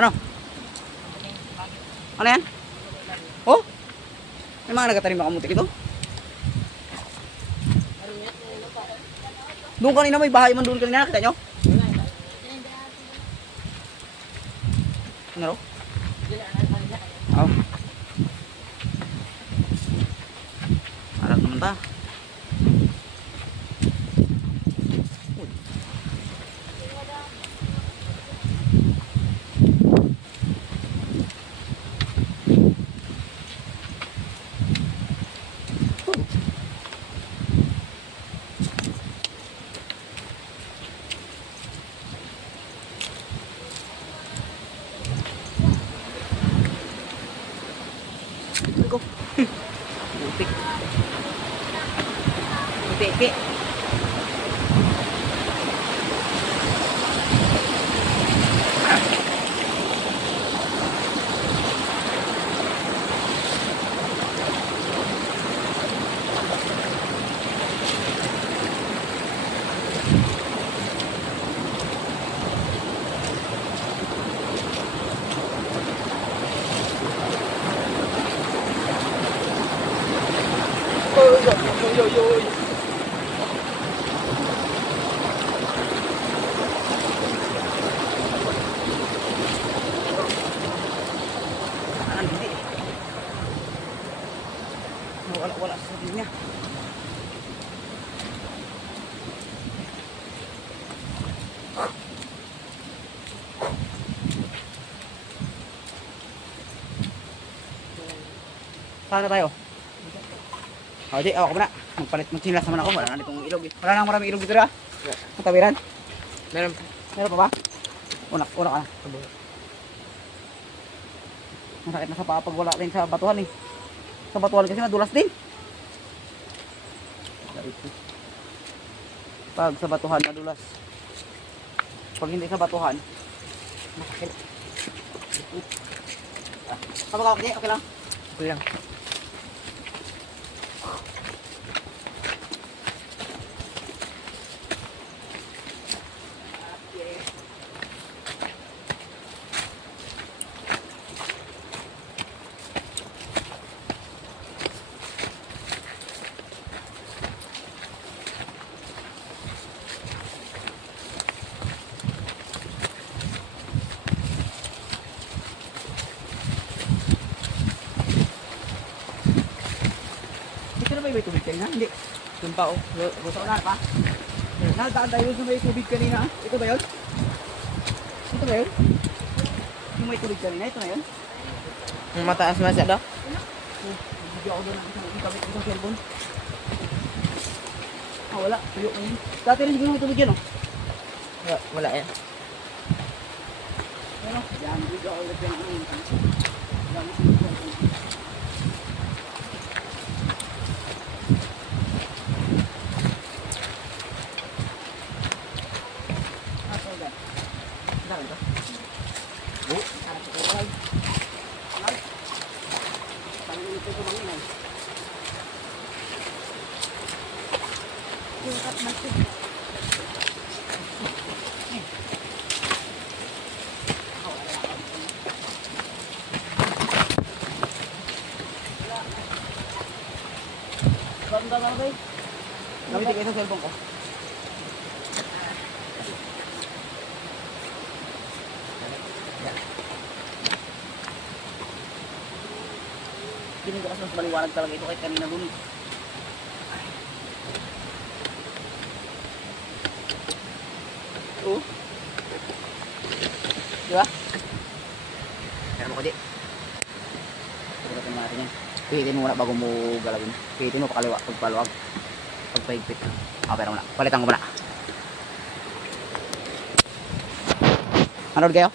Ano? Ano yan? Oh? May mga nagatanim na kamuti ito? Doon kanina may bahay man doon kanina. Nakita nyo? Ano raw? Oh. Harap naman ta. Ko. Butik. Butik. Yo. Hindi. Wala sa niya. Saan na tayo? O, di, ako na. Magsilas naman ako. Wala na itong ilog eh. Wala nang maraming ilog dito na. Matawiran. Meron pa ba? Una ka na. Masakit na sa paa pag wala din sa batuhan eh. Sa batuhan kasi madulas din. Pag sa batuhan madulas. Pag hindi sa batuhan, masakit. Kapag ako okay lang? Okay lang. May tubig kanina? Hindi. Doon pa oh. Gusto ko na pa. Nadaan tayo sa may tubig kanina. Ito ba yun? Ito ba yun? Yung may tubig kanina, ito na yun? Yung mataas masyado? Hindi ako doon ng isang cellphone. Wala. Tuyo na yun. Dati rin siguro may tubig yan oh. Wala yan. Ano? Yan. Hindi ako ulit yan. Dami siya. Gamitin ko isang cellphone ko. Piling ko kasi mas maliwanag talaga ito kahit kanina dun. Oo. Diba? Kaya mo ko di. Pagkatan natin yan. Pihitin mo muna bago mo galawin. Pihitin mo pakaliwa, pagpaluwag. Pagpahigpit. Okay na muna. Palitan ko muna. Manood kayo?